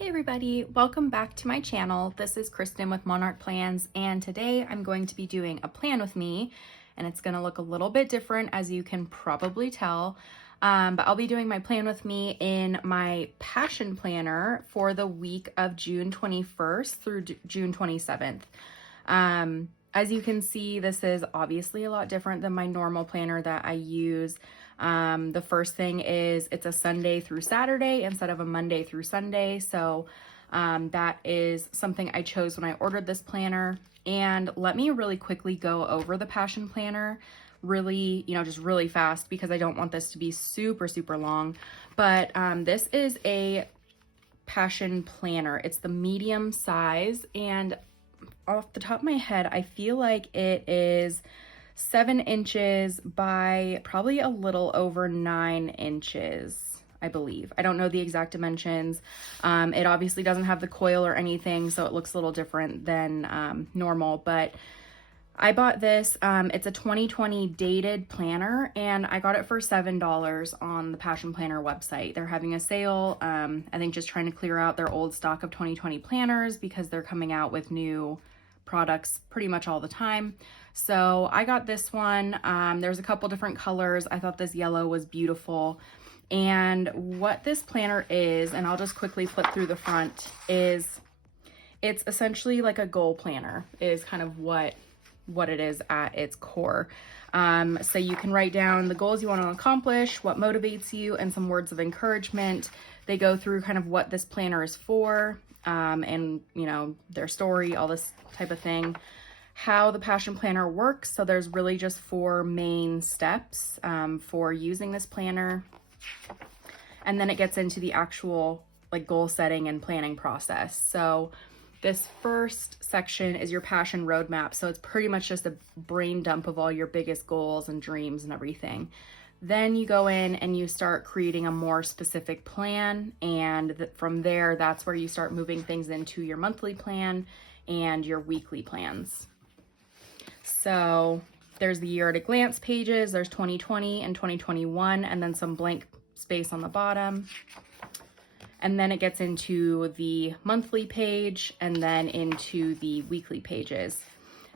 Hey everybody, welcome back to my channel. This is Kristen with Monarch Plans, and today I'm going to be doing a plan with me, and it's going to look a little bit different as you can probably tell. But I'll be doing my plan with me in my passion planner for the week of June 21st through June 27th. As you can see, this is obviously a lot different than my normal planner that I use. The first thing is it's a Sunday through Saturday instead of a Monday through Sunday. So that is something I chose when I ordered this planner. And let me really quickly go over the passion planner really, just really fast because I don't want this to be super, super long. But this is a passion planner. It's the medium size, and off the top of my head, I feel like it is 7 inches by probably a little over 9 inches, I believe. I don't know the exact dimensions. It obviously doesn't have the coil or anything, so it looks a little different than normal, but I bought this. It's a 2020 dated planner, and I got it for $7 on the Passion Planner website. They're having a sale. I think just trying to clear out their old stock of 2020 planners because they're coming out with new products pretty much all the time. So I got this one. There's a couple different colors. I thought this yellow was beautiful. And what this planner is, and I'll just quickly flip through the front, is it's essentially like a goal planner is kind of what it is at its core. So you can write down the goals you want to accomplish, what motivates you, and some words of encouragement. They go through kind of what this planner is for, and their story, all this type of thing. How the Passion Planner works. So there's really just 4 main steps for using this planner. And then it gets into the actual goal setting and planning process. So this first section is your passion roadmap. So it's pretty much just a brain dump of all your biggest goals and dreams and everything. Then you go in and you start creating a more specific plan. And from there, that's where you start moving things into your monthly plan and your weekly plans. So there's the year at a glance pages. There's 2020 and 2021, and then some blank space on the bottom. And then it gets into the monthly page and then into the weekly pages.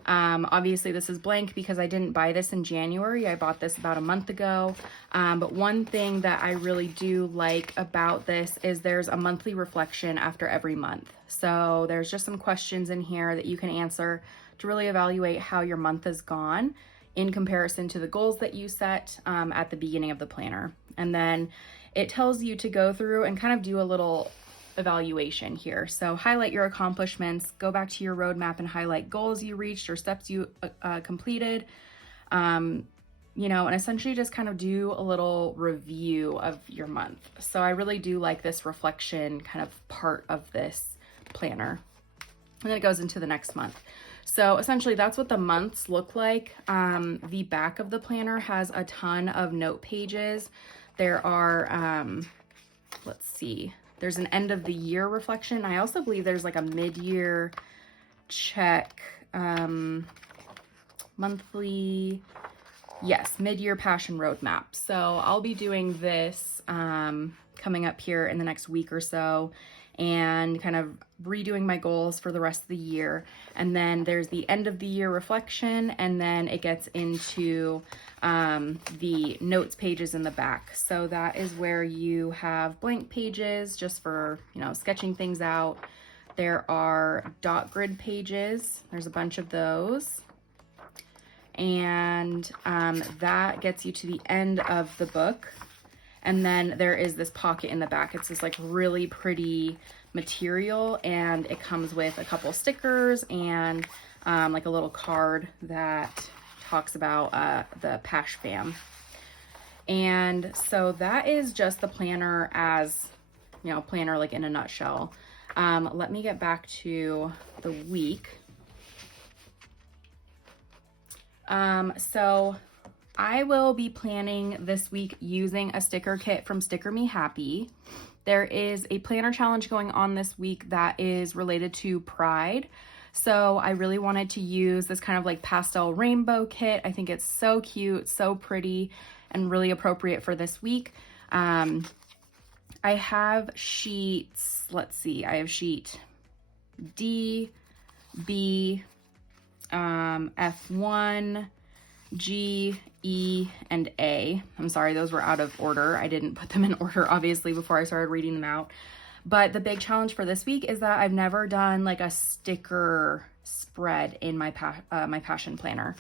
Obviously this is blank because I didn't buy this in January. I bought this about a month ago. But one thing that I really do like about this is there's a monthly reflection after every month. So there's just some questions in here that you can answer to really evaluate how your month has gone in comparison to the goals that you set at the beginning of the planner. And then it tells you to go through and kind of do a little evaluation here. So highlight your accomplishments, go back to your roadmap and highlight goals you reached or steps you completed, and essentially just kind of do a little review of your month. So I really do like this reflection kind of part of this planner. And then it goes into the next month. So essentially that's what the months look like. The back of the planner has a ton of note pages. There are, let's see, there's an end of the year reflection. I also believe there's like a mid-year check, monthly, yes, mid-year passion roadmap. So I'll be doing this coming up here in the next week or so and kind of redoing my goals for the rest of the year. And then there's the end of the year reflection, and then it gets into the notes pages in the back. So that is where you have blank pages just for, sketching things out. There are dot grid pages. There's a bunch of those. And that gets you to the end of the book. And then there is this pocket in the back. It's this really pretty material, and it comes with a couple stickers and a little card that talks about the Pash Fam. And so that is just the planner as, planner in a nutshell. Let me get back to the week. So I will be planning this week using a sticker kit from Sticker Me Happy. There is a planner challenge going on this week that is related to Pride. So I really wanted to use this kind of pastel rainbow kit. I think it's so cute, so pretty, and really appropriate for this week. I have sheets, let's see, I have sheet D, B, F1, G, E, and A. I'm sorry, those were out of order. I didn't put them in order, obviously, before I started reading them out. But the big challenge for this week is that I've never done like a sticker spread in my my passion planner.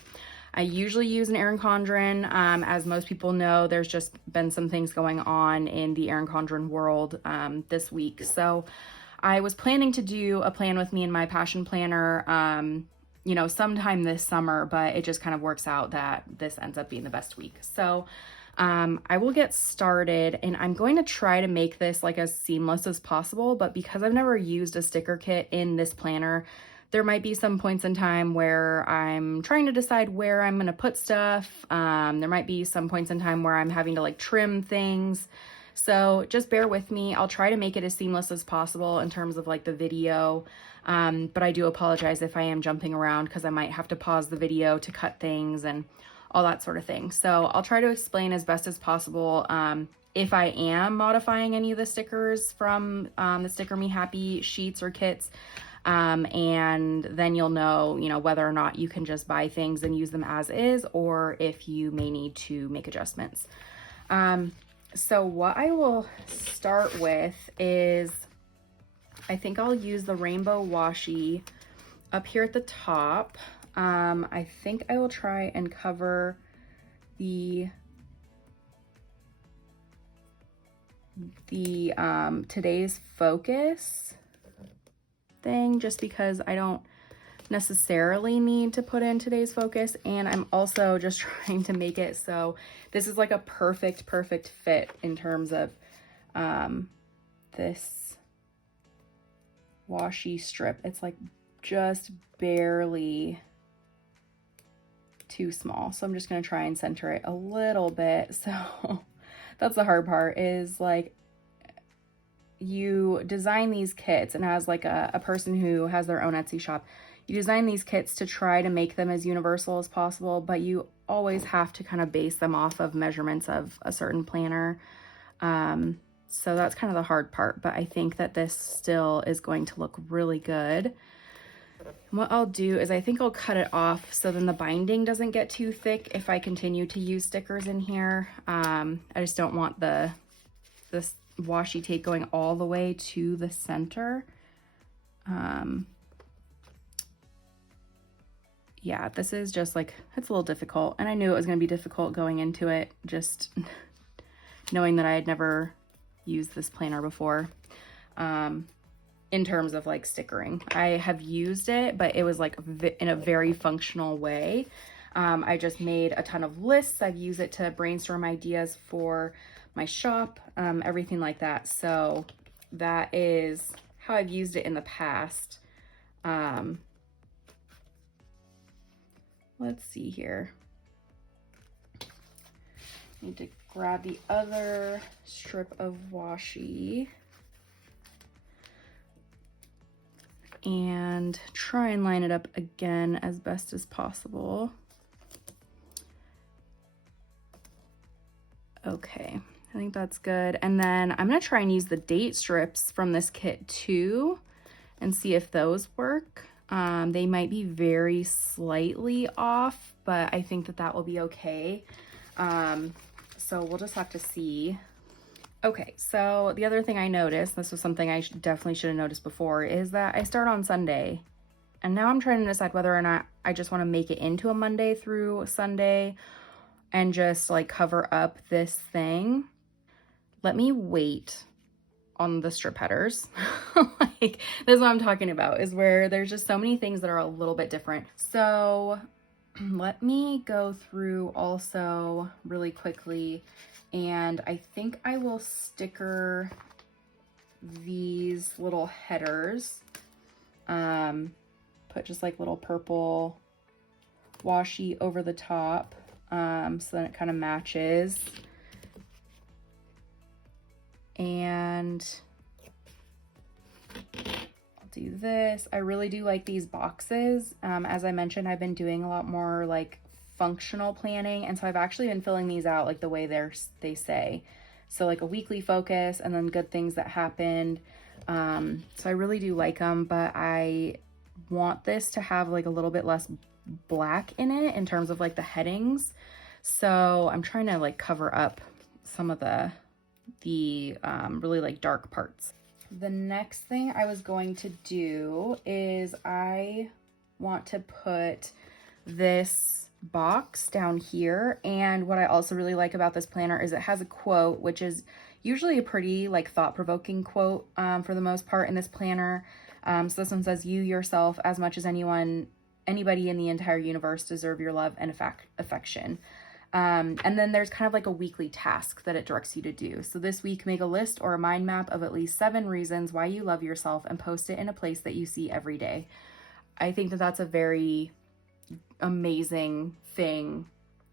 I usually use an Erin Condren. As most people know, there's just been some things going on in the Erin Condren world this week. So I was planning to do a plan with me in my passion planner, you know, sometime this summer, but it just kind of works out that this ends up being the best week. So I will get started, and I'm going to try to make this like as seamless as possible, but because I've never used a sticker kit in this planner, there might be some points in time where I'm trying to decide where I'm going to put stuff. There might be some points in time where I'm having to like trim things. So just bear with me. I'll try to make it as seamless as possible in terms of like the video. But I do apologize if I am jumping around because I might have to pause the video to cut things and all that sort of thing. So I'll try to explain as best as possible. If I am modifying any of the stickers from the Sticker Me Happy sheets or kits, and then you'll know, you know, whether or not you can just buy things and use them as is, or if you may need to make adjustments. So what I will start with is, I think I'll use the rainbow washi up here at the top. I think I will try and cover the today's focus thing, just because I don't necessarily need to put in today's focus, and I'm also just trying to make it so this is like a perfect fit in terms of this washi strip. It's like just barely too small, so I'm just going to try and center it a little bit. So that's the hard part, is like you design these kits, and as like a person who has their own Etsy shop, you design these kits to try to make them as universal as possible, but you always have to kind of base them off of measurements of a certain planner. So that's kind of the hard part, but I think that this still is going to look really good. And what I'll do is I think I'll cut it off so then the binding doesn't get too thick if I continue to use stickers in here. I just don't want this washi tape going all the way to the center. Yeah, this is just like, it's a little difficult, and I knew it was going to be difficult going into it, just knowing that I had never used this planner before. In terms of like stickering, I have used it, but it was like in a very functional way. I just made a ton of lists. I've used it to brainstorm ideas for my shop, everything like that. So that is how I've used it in the past. Let's see here. Need to grab the other strip of washi and try and line it up again as best as possible. Okay, I think that's good. And then I'm gonna try and use the date strips from this kit too and see if those work. They might be very slightly off, but I think that that will be okay. So we'll just have to see. Okay, so the other thing I noticed, this was something I definitely should have noticed before, is that I start on Sunday. And now I'm trying to decide whether or not I just want to make it into a Monday through Sunday and just like cover up this thing. Let me wait on the strip headers. Like, this is what I'm talking about, is where there's just so many things that are a little bit different. So let me go through also really quickly, and I think I will sticker these little headers. Put just like little purple washi over the top, so then it kind of matches. And I'll do this. I really do like these boxes. As I mentioned, I've been doing a lot more like functional planning, and so I've actually been filling these out like the way they say. So like a weekly focus and then good things that happened. So I really do like them, but I want this to have like a little bit less black in it in terms of like the headings. So I'm trying to like cover up some of the really like dark parts. The next thing I was going to do is I want to put this box down here. And what I also really like about this planner is it has a quote, which is usually a pretty like thought-provoking quote for the most part in this planner. So this one says, "You yourself, as much as anybody in the entire universe, deserve your love and affection." And then there's kind of like a weekly task that it directs you to do. So this week, make a list or a mind map of at least 7 reasons why you love yourself and post it in a place that you see every day. I think that that's a very amazing thing,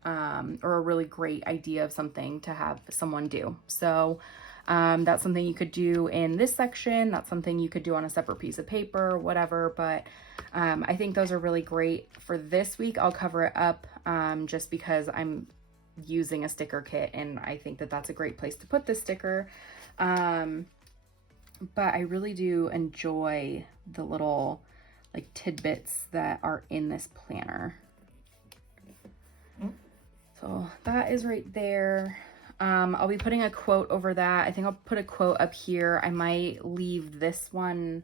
or a really great idea of something to have someone do. So that's something you could do in this section. That's something you could do on a separate piece of paper, whatever. But I think those are really great for this week. I'll cover it up just because I'm using a sticker kit and I think that that's a great place to put this sticker. But I really do enjoy the little like tidbits that are in this planner. So that is right there. I'll be putting a quote over that. I think I'll put a quote up here. I might leave this one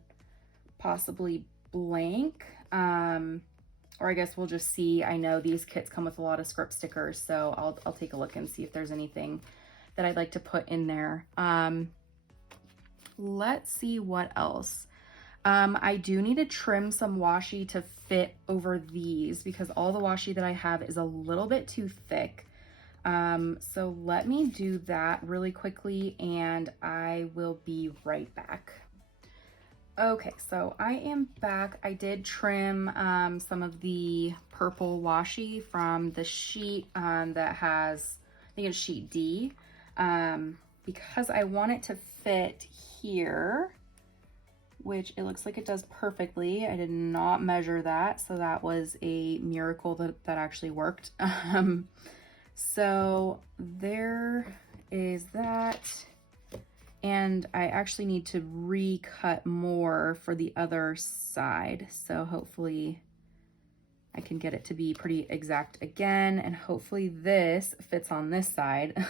possibly blank. Or I guess we'll just see. I know these kits come with a lot of script stickers, so I'll take a look and see if there's anything that I'd like to put in there. Let's see what else. I do need to trim some washi to fit over these because all the washi that I have is a little bit too thick. So let me do that really quickly and I will be right back. Okay, so I am back. I did trim some of the purple washi from the sheet that has, I think it's sheet D, because I want it to fit here, which it looks like it does perfectly. I did not measure that, so that was a miracle that actually worked. So there is that. And I actually need to recut more for the other side. So hopefully I can get it to be pretty exact again. And hopefully this fits on this side.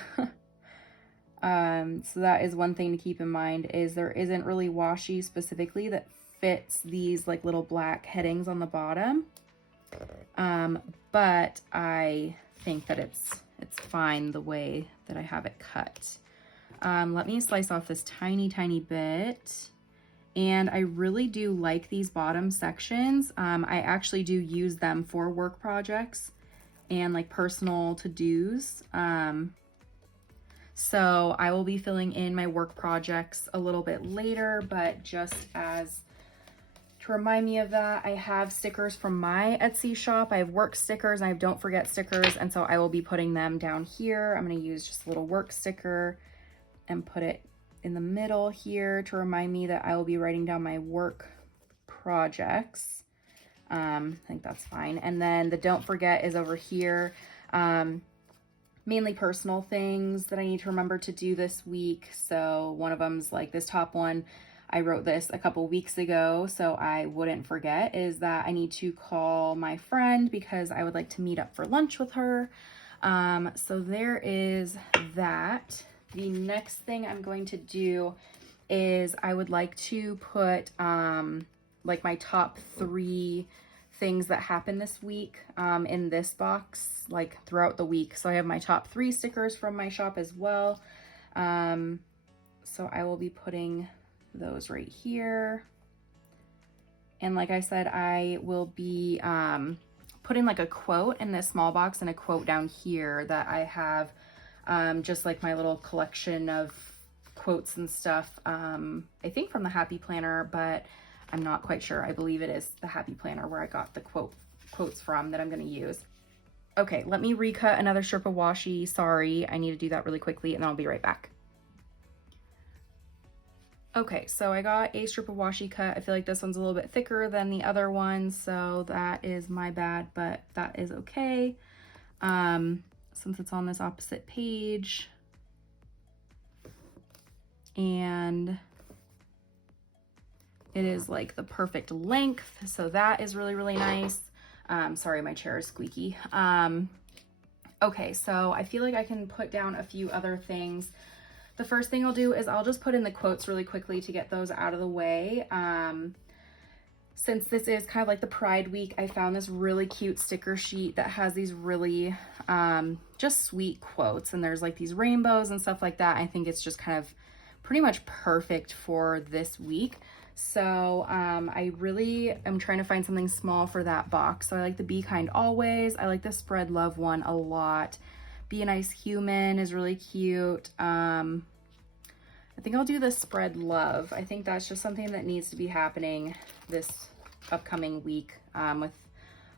So that is one thing to keep in mind, is there isn't really washi specifically that fits these like little black headings on the bottom. But I think that it's fine the way that I have it cut. Let me slice off this tiny bit. And I really do like these bottom sections. I actually do use them for work projects and like personal to-dos. So I will be filling in my work projects a little bit later, but just as to remind me of that, I have stickers from my Etsy shop. I have work stickers, and I have don't forget stickers, and so I will be putting them down here. I'm going to use just a little work sticker and put it in the middle here to remind me that I will be writing down my work projects. I think that's fine. And then the don't forget is over here. Mainly personal things that I need to remember to do this week. So one of them's like this top one. I wrote this a couple weeks ago, so I wouldn't forget, is that I need to call my friend because I would like to meet up for lunch with her. So there is that. The next thing I'm going to do is I would like to put like my top 3 things that happened this week in this box, like throughout the week. So I have my top 3 stickers from my shop as well. So I will be putting those right here. And like I said, I will be putting like a quote in this small box and a quote down here that I have, just like my little collection of quotes and stuff. I think from the Happy Planner, but I'm not quite sure. I believe it is the Happy Planner where I got the quotes from that I'm going to use. Okay, let me recut another strip of washi. Sorry, I need to do that really quickly and then I'll be right back. Okay, so I got a strip of washi cut. I feel like this one's a little bit thicker than the other one, so that is my bad, but that is okay. Since it's on this opposite page. and it is like the perfect length. So that is really, really nice. Sorry, my chair is squeaky. Okay, so I feel like I can put down a few other things. The first thing I'll do is I'll just put in the quotes really quickly to get those out of the way. Since this is kind of like the Pride Week, I found this really cute sticker sheet that has these really just sweet quotes, and there's like these rainbows and stuff like that. I think it's just kind of pretty much perfect for this week. So I really am trying to find something small for that box. So I like the Be Kind Always. I like the Spread Love one a lot. Be a Nice Human is really cute. I think I'll do the Spread Love. I think that's just something that needs to be happening this upcoming week with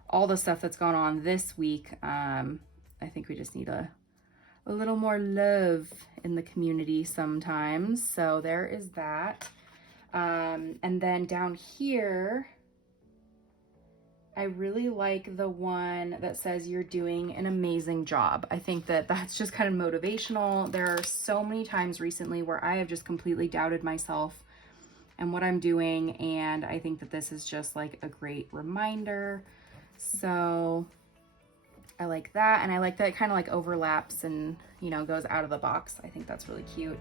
all the stuff that's gone on this week. I think we just need a little more love in the community sometimes. So there is that. And then down here, I really like the one that says you're doing an amazing job. I think that that's just kind of motivational. There are so many times recently where I have just completely doubted myself and what I'm doing, and I think that this is just like a great reminder. So I like that, and I like that it kind of like overlaps and, you know, goes out of the box. I think that's really cute.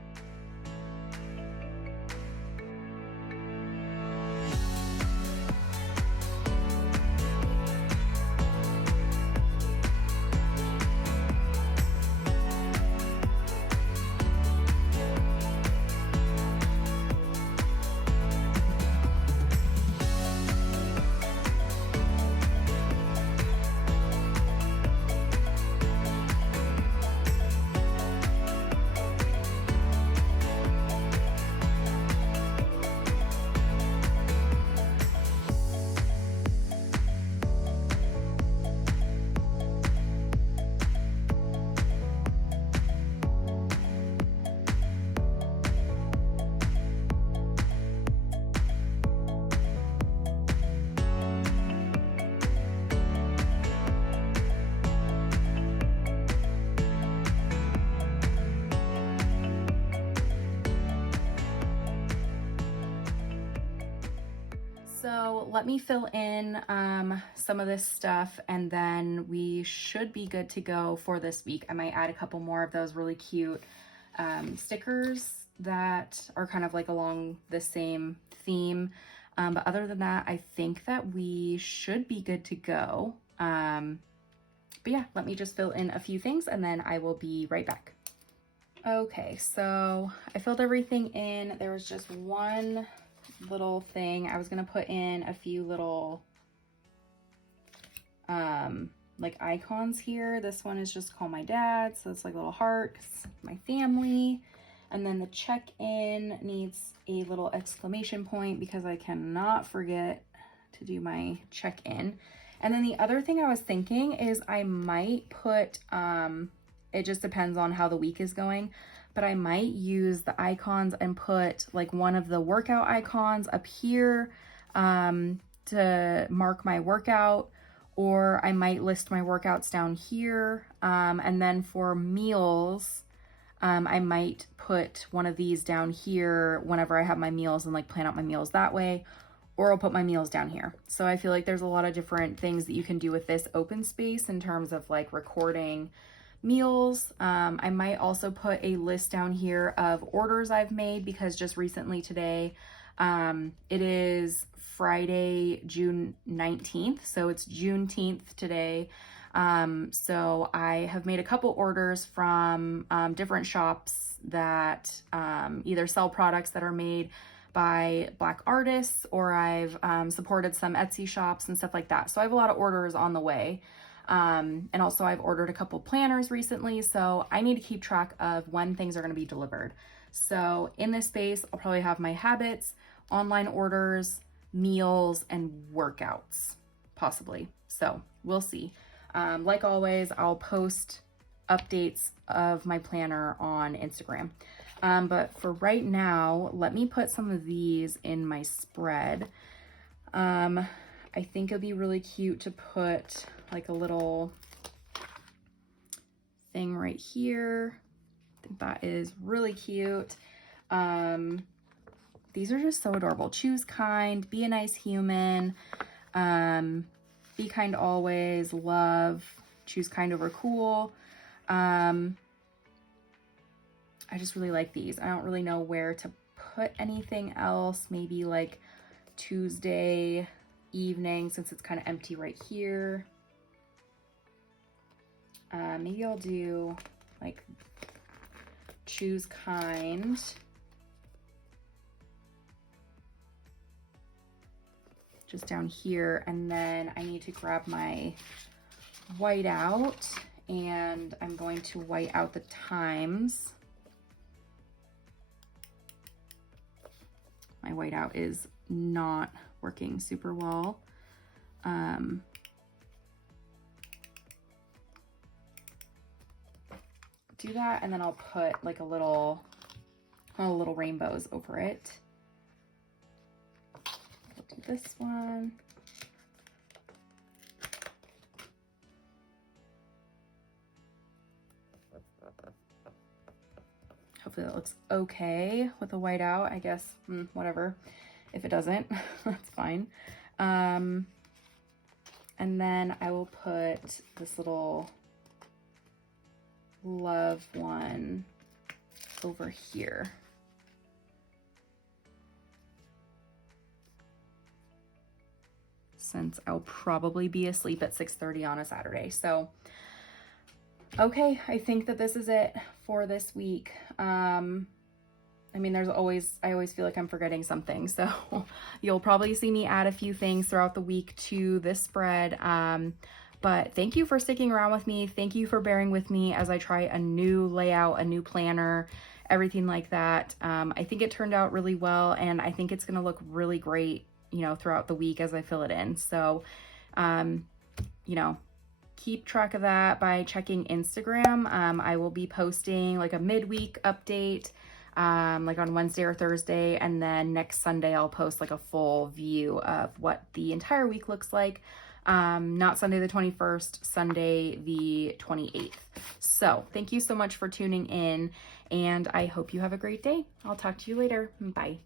So let me fill in some of this stuff, and then we should be good to go for this week. I might add a couple more of those really cute stickers that are kind of like along the same theme. But other than that, I think that we should be good to go. But yeah, let me just fill in a few things and then I will be right back. Okay, so I filled everything in. There was just one little thing. I was gonna put in a few little like icons here. This one is just call my dad, so it's like a little heart, 'cause my family. And then the check-in needs a little exclamation point because I cannot forget to do my check-in. And then the other thing I was thinking is I might put it just depends on how the week is going, but I might use the icons and put like one of the workout icons up here to mark my workout, or I might list my workouts down here. And then for meals, I might put one of these down here whenever I have my meals and like plan out my meals that way, or I'll put my meals down here. So I feel like there's a lot of different things that you can do with this open space in terms of like recording meals. I might also put a list down here of orders I've made because just recently today, it is Friday, June 19th. So it's Juneteenth today. So I have made a couple orders from different shops that either sell products that are made by Black artists, or I've supported some Etsy shops and stuff like that. So I have a lot of orders on the way. And also I've ordered a couple planners recently, so I need to keep track of when things are going to be delivered. So in this space, I'll probably have my habits, online orders, meals, and workouts, possibly. So we'll see. Like always, I'll post updates of my planner on Instagram. But for right now, let me put some of these in my spread. I think it'd be really cute to put like a little thing right here. I think that is really cute. These are just so adorable. Choose kind, be a nice human, be kind always, love, choose kind over cool. I just really like these. I don't really know where to put anything else. Maybe like Tuesday evening, since it's kind of empty right here. Maybe I'll do like choose kind. Just down here, and then I need to grab my white out, and I'm going to white out the times. My whiteout is not working super well. Do that, and then I'll put like a little rainbows over it. I'll do this one. Hopefully that looks okay with the whiteout. I guess, whatever. If it doesn't, that's fine. And then I will put this little love one over here. Since I'll probably be asleep at 6:30 on a Saturday. So, okay, I think that this is it for this week. I mean, I always feel like I'm forgetting something. So you'll probably see me add a few things throughout the week to this spread. But thank you for sticking around with me. Thank you for bearing with me as I try a new layout, a new planner, everything like that. I think it turned out really well, and I think it's going to look really great, you know, throughout the week as I fill it in. So, you know, keep track of that by checking Instagram. I will be posting like a midweek update, like on Wednesday or Thursday. And then next Sunday, I'll post like a full view of what the entire week looks like. Not Sunday the 21st, Sunday the 28th. So thank you so much for tuning in, and I hope you have a great day. I'll talk to you later. Bye.